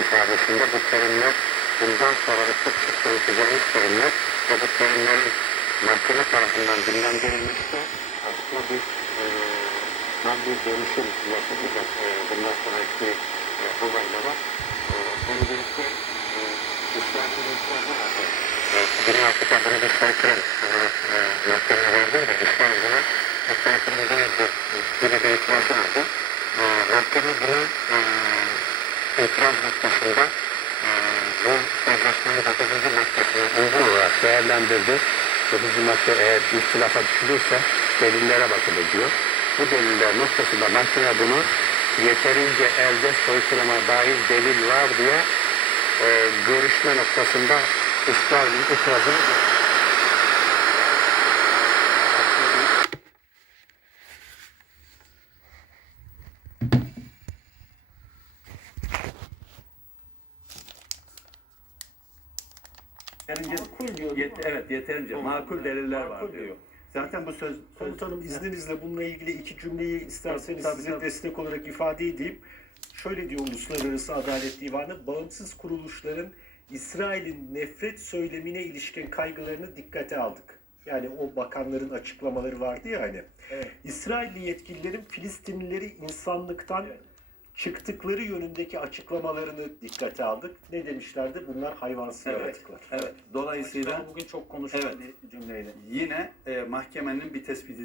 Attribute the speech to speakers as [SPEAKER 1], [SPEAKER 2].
[SPEAKER 1] ifadesinde bu terimler bundan sonra da sık sık konuşacağımız terimler ve bu terimlerin mahkeme tarafından dillendirilmesi de aslında bir e, tam bir dönüşüm yaşatacak e, bundan sonraki e, olaylara. E, öncelikle e, İslam'ın itirazı vardı. E, Dünya kitabını bir soykırım e, e, mahkemeye verdi de İslam buna bir soykırım değildir gibi bir itirazı vardı. E, mahkeme buna e, itiraz noktasında bu sözleşmenin 9. maddesine uygun olarak değerlendirdi. 9. madde eğer ihtilafa düşülürse delillere bakılır diyor. Bu deliller noktasında mahkeme bunu yeterince elde soykırıma dair delil var diye e, görüşme noktasında İsrail'in itirazını
[SPEAKER 2] Yeterince,
[SPEAKER 3] Makul diyor.
[SPEAKER 2] yet- evet yeterince makul deliller var
[SPEAKER 3] Makul
[SPEAKER 2] diyor.
[SPEAKER 3] diyor.
[SPEAKER 2] Zaten bu söz,
[SPEAKER 3] Komutanım izninizle bununla ilgili iki cümleyi isterseniz
[SPEAKER 2] Tabii,
[SPEAKER 3] size
[SPEAKER 2] tabii.
[SPEAKER 3] destek olarak ifade edeyim. Şöyle diyor Uluslararası Adalet Divanı, bağımsız kuruluşların İsrail'in nefret söylemine ilişkin kaygılarını dikkate aldık. Yani o bakanların açıklamaları vardı ya hani.
[SPEAKER 2] Evet.
[SPEAKER 3] İsrailli yetkililerin Filistinlileri insanlıktan çıktıkları yönündeki açıklamalarını dikkate aldık. Ne demişlerdi? Bunlar hayvansı
[SPEAKER 2] Evet.
[SPEAKER 3] yaratıklar.
[SPEAKER 2] evet. Dolayısıyla
[SPEAKER 4] Bugün çok konuşulan
[SPEAKER 2] Evet.
[SPEAKER 4] bir cümleyle.
[SPEAKER 2] yine e, mahkemenin bir tespiti